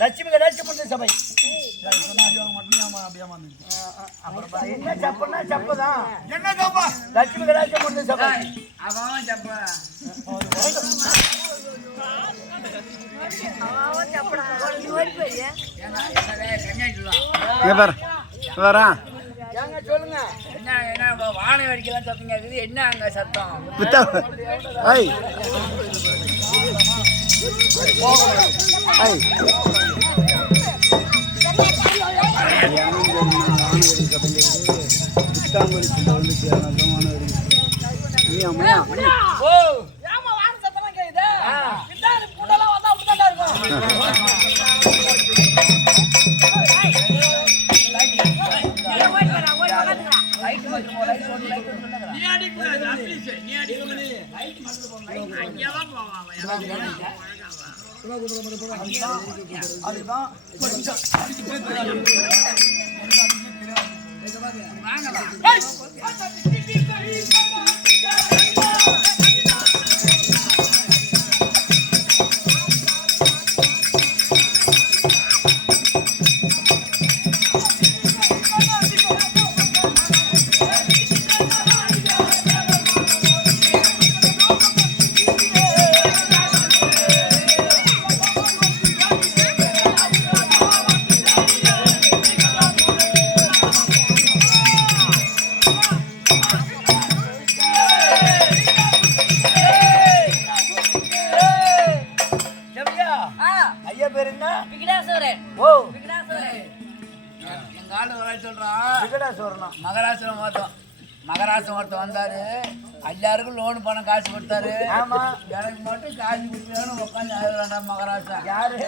லட்சுமி கடாட்சி சபை என்ன சப்பன்னா சப்பதான் என்ன சப்பா லட்சுமி கடாட்சி முன்ன சபை அவன் சப்ப சொல்லுங்க என்ன என்ன வாழை வடிக்கலாம் சத்தம் கேக்குது என்ன அங்க சத்தம் அதுதான் மகராசம் ஒருத்தர் வந்தாரு எல்லாருக்கும் லோன் பணம் காசு கொடுத்தாரு ஆமா எனக்கு மட்டும் காசு கொடுக்கணும் உட்காந்து அழுகிறாண்டா மகராசம் யாரு